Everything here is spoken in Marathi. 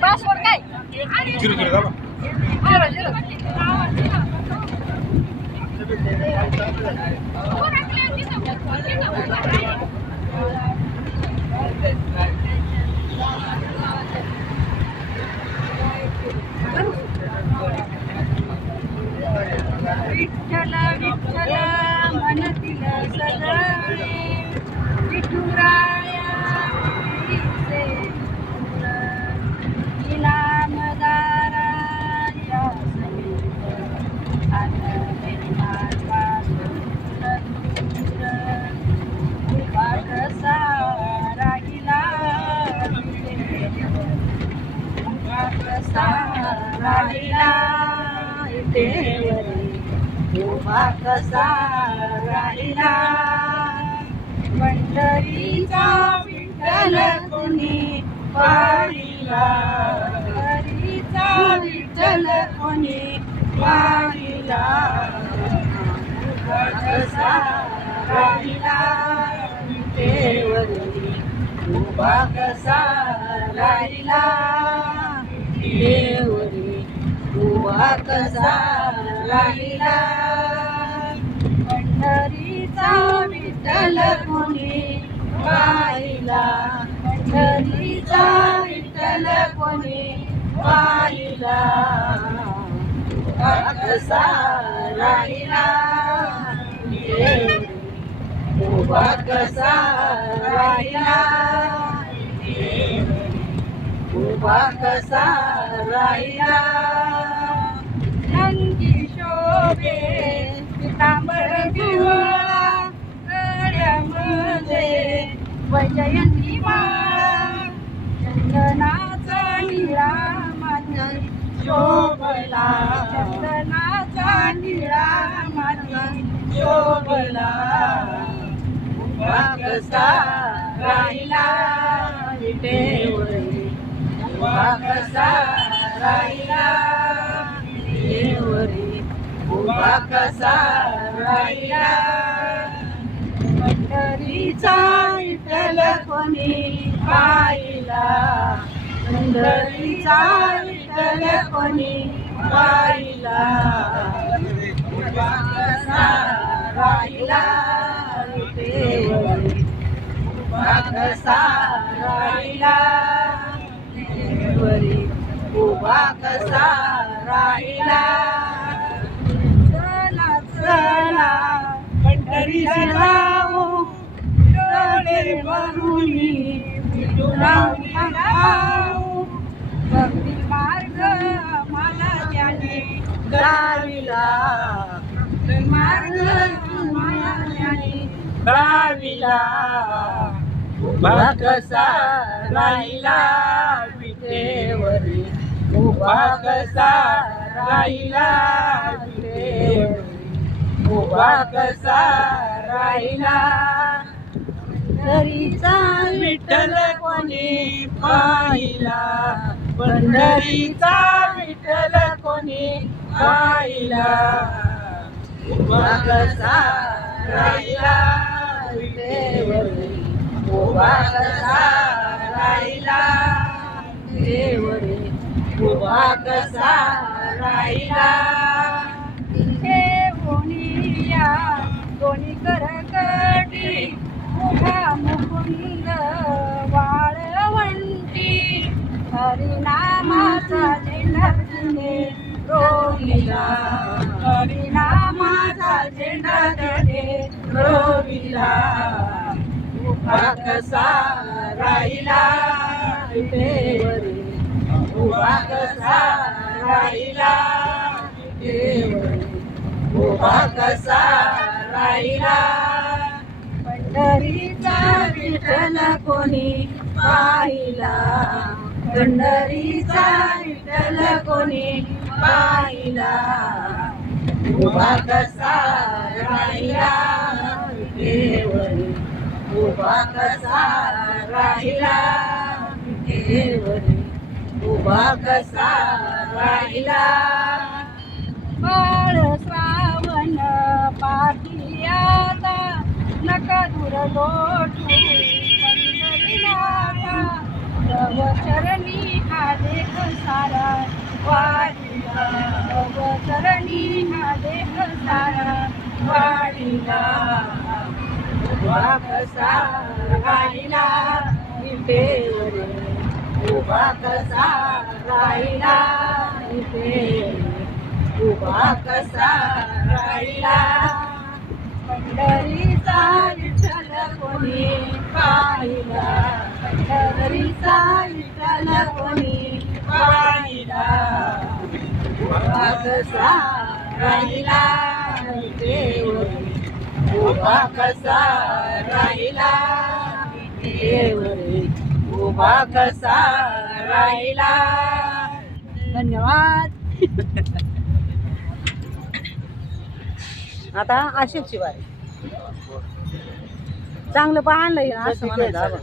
पासवर्ड काय विठ्ठल विठ्ठल मनतील सगळे विठुराया विठीचे दूर इनामदारा या समीप आनंदी मार्गातून दूर उभा कसा राहिला उभा कसा राहिला देवरी उभा कसा राहिला पंढरीचा विठ्ठल कोणी पाहिला हरीचा विठ्ठल कोणी पाहिला उभा कसा राहिला देवरी उभा कसा राहिला देवरी उभा कसा राहिला पंढरीचा विठ्ठल कोणी पाहिला पंढरीचा विठ्ठल कोणी पाहिला उभा कसा राहिला उभा कसा राहिला उभा कसा राहिला नंदी शोभे पितांबर पिवळा गळ्यामध्ये वैजयंती माळा चंदनाचा निळा माती शोभला चंदनाचा निळा माती शोभला उभा कसा राहिला विटेवरी उभा कसा राहिला देवरी उभा कसा राहिला पंढरीचा विठ्ठल कोणी पाहिला पंढरीचा विठ्ठल कोणी पाहिला उभा कसा राहिला देवरी उभा कसा राहिला देवरी उभा कसा राहिला चला चला पंढरीला जाऊ डोळे भरूनी विठुराया जाऊ भक्ती मार्ग मला त्याने गाविला मार्ग मला त्याने गाविला उभा कसा राहिला विटेवरी उभा कसा राहिला विटेवरी उभा कसा राहिला पंढरीचा विठ्ठल कोणी पाहिला पंढरीचा विठ्ठल कोणी पाहिला उभा कसा राहिला विटेवरी उभा कसा राहिला देवरी उभा कसा राहिला ठेवूनिया दोन्ही करकटी उभा मुकुंद वाळवंटी हरिनामाचा झेंडा तिने रोविला हरिनामाचा झेंडा तिने रोविला उभा कसा राहिला विटेवरी उभा कसा राहिला विटेवरी उभा कसा राहिला पंढरीचा विठ्ठल कोणी पाहिला पंढरीचा विठ्ठल कोणी पाहिला उभा कसा राहिला विटेवरी उभा कसा राहिला विटेवरी उभा कसा राहिला बाळ श्रावण पाठी आता नका दूर लोटू पंढरी वाहिला तव चरणी हा देह सारा वाहिला तव चरणी हा देह सारा वाहिला उभा कसा राहिला विटेवर उभा कसा राहिला विटेवर उभा कसा राहिला पंढरीचा विठ्ठल कोणी पाहिला पंढरीचा विठ्ठल कोणी पाहिला उभा कसा राहिला विटेवर उभा कसा राहिला विटेवर उभा कसा राहिला. धन्यवाद. आता अशीच वारी चांगलं पाहणं असं म्हणायचं.